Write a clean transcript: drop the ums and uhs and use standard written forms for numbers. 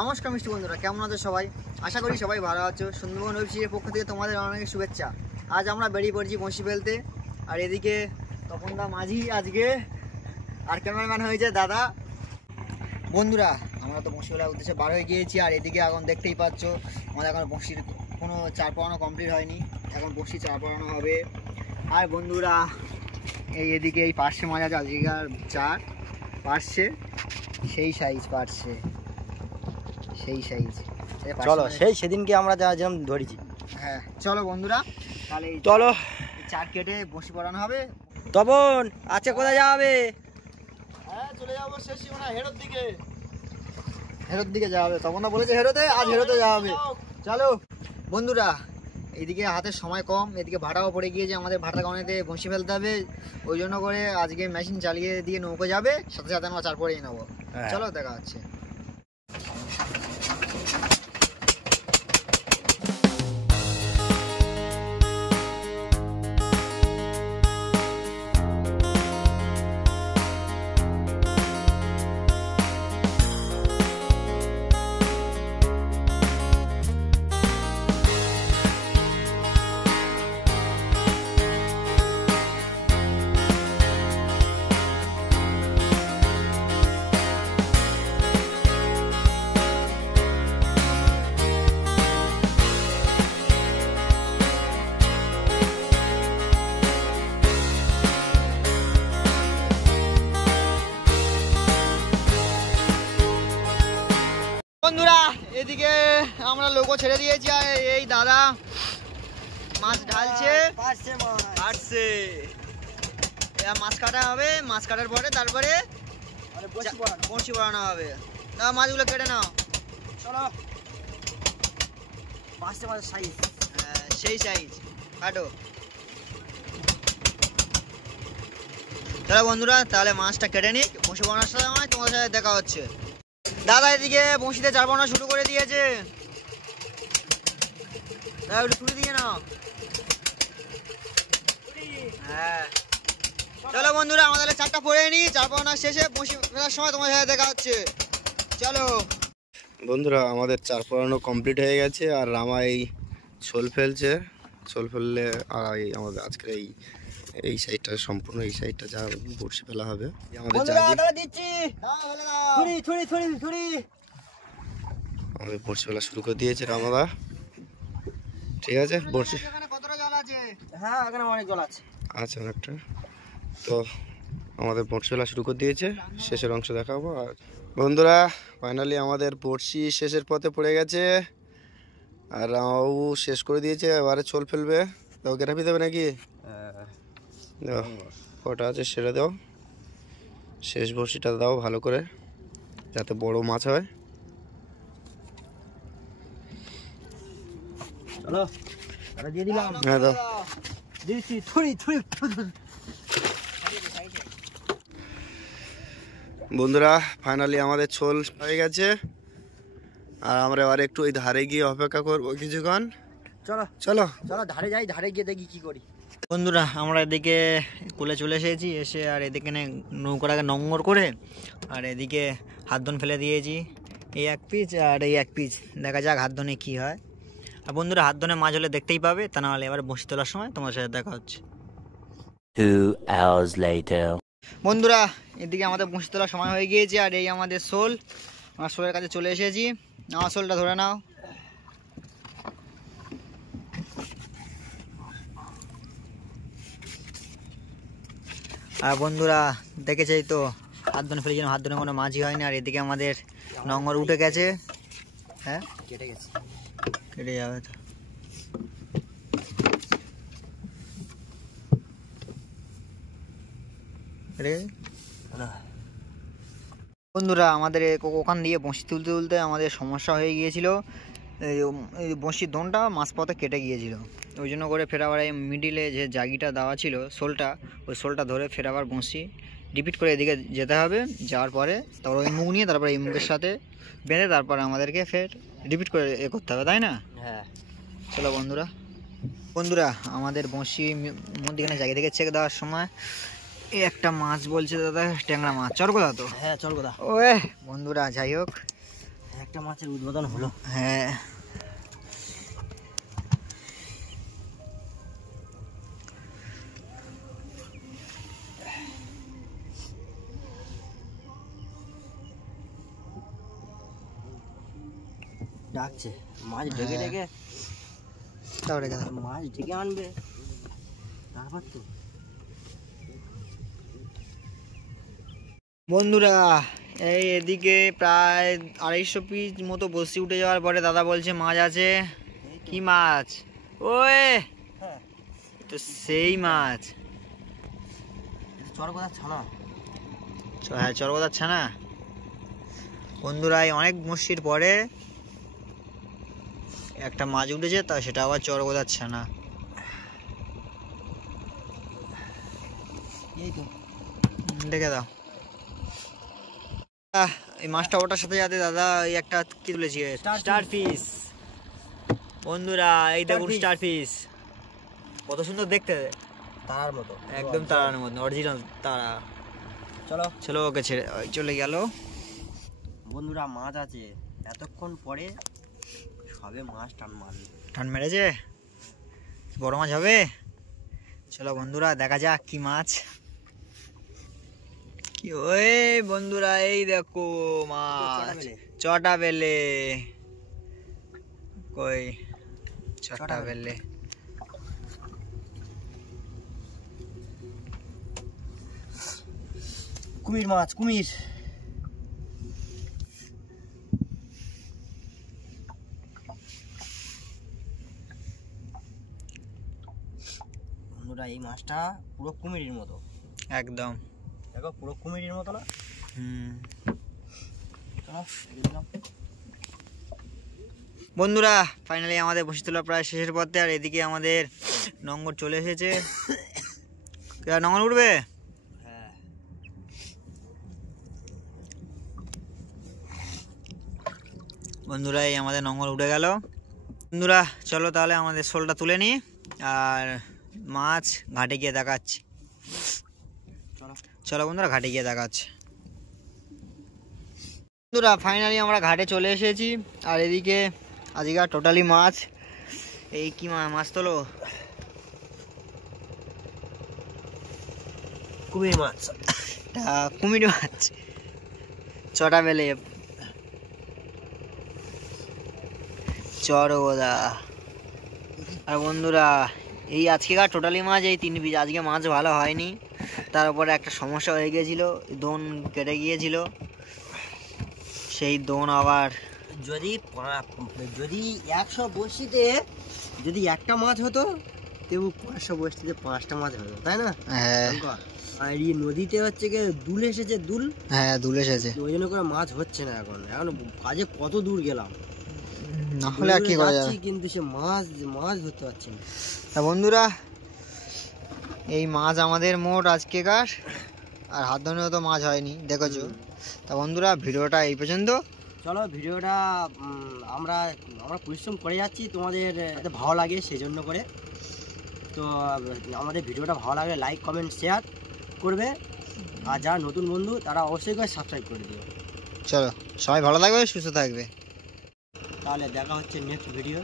নমস্কার মিষ্টি বন্ধুরা, কেমন আছো সবাই? আশা করি সবাই ভালো আছো। সুন্দরবন ওয়েবসিরিজের পক্ষ থেকে তোমাদের অনেক শুভেচ্ছা। আজ আমরা বেরিয়ে পড়ছি বঁশি ফেলতে। আর এদিকে তপনদা মাঝি আজকে, আর ক্যামেরাম্যান হয়েছে দাদা। বন্ধুরা, আমরা তো বঁশি ফেলার উদ্দেশ্যে বার হয়ে গিয়েছি। আর এদিকে এখন দেখতেই পাচ্ছ আমাদের এখন বঁশির কোনো চার পড়ানো কমপ্লিট হয়নি, এখন বঁশি চার পড়ানো হবে। আর বন্ধুরা, এদিকে এই পার্শ্বে মাছ আছে আজকের চার পার্শ্বে, সেই সাইজ পার্শ্বে, সেই সাইজ। চলো সেদিনকে আমরা যেরকম ধরেছি। হ্যাঁ চলো বন্ধুরা, তাহলে চলো চার কেটে বঁশি পড়ানো হবে। তপন আচ্ছা কোথায় যাবে? হ্যাঁ চলে যাবো শেষ সীমানা হেরোর দিকে। হেরোর দিকে যাওয়া হবে, তখন না বলেছে হেরোতে, আজ হেরোতে যাওয়া হবে। চলো বন্ধুরা, এদিকে হাতে সময় কম, এদিকে ভাড়াও পড়ে গিয়েছে, আমাদের ভাড়া গানেতে বঁশি ফেলতে হবে। ওই জন্য করে আজকে মেশিন চালিয়ে দিয়ে নৌকো যাবে, সাথে সাথে আমরা চার পড়েই নেবো। চলো দেখা হচ্ছে। বন্ধুরা, এদিকে আমরা লোগো ছেড়ে দিয়েছি আর এই দাদা মাছ ঢালছে। মাছ কাটা হবে, মাছ কাটার পরে তারপরে বঁশি পড়ানো হবে। মাছগুলো কেটে নাও। চলো, সেই সাইজ কাটো। চলো বন্ধুরা, তাহলে মাছটা কেটে নিই। বঁশি পড়ানোর সময় তোমাদের সাথে দেখা হচ্ছে। দাদা এদিকে বঁশিতে চার পড়ানো শুরু করে দিয়েছে। দাদা একটু ছুরি দিয়ে নাও। হ্যাঁ চলো বন্ধুরা, আমাদের চারটা পড়ে নিই। চার পড়ানো শেষে বঁশি ফেলার সময় তোমার সাথে দেখা হচ্ছে। চলো বন্ধুরা, আমাদের চার পড়ানো কমপ্লিট হয়ে গেছে। আর রামা এই শোল ফেলছে। শোল ফেললে আর আমাদের আজকের এই সাইডটা সম্পূর্ণ, এই সাইডটা যা বড়শি ফেলা হবে। আমাদের বড়শি ফেলা শুরু করে দিয়েছে রামাদা। ঠিক আছে, বড়শি কতটা জল আছে? হ্যাঁ এখানে অনেক জল আছে, আছে অনেকটা। তো আমাদের বড়শি ফেলা শুরু করে দিয়েছে, শেষের অংশ দেখাবো। আর বন্ধুরা, ফাইনালি আমাদের বড়শি শেষের পথে পড়ে গেছে। আর রামাবাবু শেষ করে দিয়েছে, এবারে ছোল ফেলবে। তো গ্রাফি দেবে নাকি? কটা আছে সেটা দাও, শেষ বড়শিটা দাও ভালো করে, যাতে বড় মাছ হয়। চলো দিয়ে দিলাম। হ্যাঁ দাও। বন্ধুরা, ফাইনালি আমাদের ছোল হয়ে গেছে। আর আমরা এবার একটু ওই ধারে গিয়ে অপেক্ষা করবো কিছুক্ষণ। চলো চলো চলো ধারে যাই, ধারে গিয়ে দেখি কি করি। বন্ধুরা, আমরা এদিকে কুলে চলে এসেছি। এসে আর এদিকে নৌকাটাকে নোংর করে আর এদিকে হাত ধন ফেলে দিয়েছি। এই এক পিচ আর এই এক পিচ, দেখা যাক হাত ধনে কী হয়। আর বন্ধুরা, হাত ধনে মাছ হলে দেখতেই পাবে, তা নাহলে এবার বঁশি তোলার সময় তোমার সাথে দেখা হচ্ছে। 2 hours later. বন্ধুরা, এদিকে আমাদের বঁশি তোলার সময় হয়ে গিয়েছে। আর এই আমাদের শোল, আমরা শোলের কাছে চলে এসেছি। আমার শোলটা ধরে নাও। আর বন্ধুরা দেখেছেই তো, হাত ধনে ফেলে যেন হাত ধনে কোনো মাছই হয়নি। আর এদিকে আমাদের নোংর উঠে গেছে। হ্যাঁ কেটে গেছে, কেটে যাবে তো। বন্ধুরা, আমাদের ওখান দিয়ে বঁশি তুলতে তুলতে আমাদের সমস্যা হয়ে গিয়েছিল। এই বঁশির দোনটা মাঝপথে কেটে গিয়েছিল। ওই জন্য করে ফের আবার এই মিডিলে যে জাগিটা দেওয়া ছিল শোলটা, ওই শোলটা ধরে ফের আবার বঁশি রিপিট করে এদিকে যেতে হবে। যাওয়ার পরে তারপর ওই মুখ নিয়ে তারপরে এই মুখের সাথে বেঁধে তারপর আমাদেরকে ফের রিপিট করে করতে হবে, তাই না? হ্যাঁ চলো বন্ধুরা, বন্ধুরা আমাদের বঁশি মধ্যখানে জায়গা থেকে চেক দেওয়ার সময় এই একটা মাছ বলছে দাদা, ট্যাংরা মাছ, চরগোদা তো? হ্যাঁ চরগোদা। ওয়ে বন্ধুরা, যাই হোক একটা মাছের উদ্বোধন হলো। হ্যাঁ ডাকছে মাছ ডেকে ডেকে, তারপরে মাছ ডেকে আনবে তারপর তো। বন্ধুরা এই এদিকে প্রায় 250 পিস মতো বসি উঠে যাওয়ার পরে দাদা বলছে মাছ আছে। কি মাছ? ওই তো সেই মাছ, চরগোদা ছানা। হ্যাঁ চরগোদার ছানা। বন্ধুরা এই অনেক মসির পরে একটা মাছ উঠেছে, তা সেটা আবার চরগোদার ছানা। এই তো দেখে দাও এই মাছটা ওটার সাথে যাতে দাদা এই একটা কি তুলেছি, স্টার ফিশ। বন্ধুরা এই দেখুন স্টার ফিশ, কত সুন্দর দেখতে, তারার মতো একদম তারার মতো, অরিজিনাল তারা। চলো চলো ওকে ছেড়ে চলে গেল। বন্ধুরা মাছ আছে, এতক্ষণ পরে সবে মাছ টান মারবে। টান মেরেছে, বড় মাছ হবে। চলো বন্ধুরা দেখা যাক কি মাছ। কি ওই বন্ধুরা এই দেখো মাছ, চটা বেলে। কই চটা বেলে? কুমির মাছ, কুমির। বন্ধুরা এই মাছটা পুরো কুমিরের মতো, একদম দেখো পুরো কুমিরের মতো না? চলো দিলাম। বন্ধুরা ফাইনালি আমাদের বসে তোলা প্রায় শেষের পথে, আর এদিকে আমাদের নঙ্গর চলে এসেছে। নঙ্গর উঠবে? হ্যাঁ বন্ধুরা এই আমাদের নঙ্গর উঠে গেল। বন্ধুরা চলো তাহলে আমাদের শোলটা তুলে নিই, আর মাছ ঘাটে গিয়ে দেখাচ্ছি। চলো বন্ধুরা ঘাটে গিয়ে দেখাচ্ছি। বন্ধুরা ফাইনালি আমরা ঘাটে চলে এসেছি, আর এদিকে আজকে টোটালি মাছ, এই কি মাছ তোলো? কুমির মাছ, কুমির মাছ, চটা বেলে, চরগোদা। আর বন্ধুরা এই আজকেকার টোটালি মাছ এই 3 পিস। আজকে মাছ ভালো হয়নি, তার উপরে একটা সমস্যা হয়ে গিয়েছিল, দোন কেটে গিয়েছিল। সেই দোন আবার যদি 100 বড়শিতে যদি একটা মাছ হতো, তেবু 500 বড়শিতে 5টা মাছ হতো, তাই না? হ্যাঁ আর এই নদীতে হচ্ছে কি দুল এসেছে, দুল। হ্যাঁ দুল এসেছে, ওই জন্য করে মাছ হচ্ছে না। এখন কাজে কত দূর গেলাম, না হলে আর কি করা যাবে, কিন্তু সে মাছ ধরতে পারছি না। তা বন্ধুরা এই মাছ আমাদের মোট আজকেকার, আর হাত ধরেও তো মাছ হয়নি দেখেছো। তা বন্ধুরা ভিডিওটা এই পর্যন্ত। চলো ভিডিওটা আমরা পরিশ্রম করে যাচ্ছি তোমাদের যাতে ভালো লাগে সেই জন্য করে। তো আমাদের ভিডিওটা ভালো লাগলে লাইক কমেন্ট শেয়ার করবে, আর যারা নতুন বন্ধু তারা অবশ্যই করে সাবস্ক্রাইব করে দিও। চলো সবাই ভালো থাকবে, সুস্থ থাকবে। তাহলে দেখা হচ্ছে নেক্সট ভিডিও।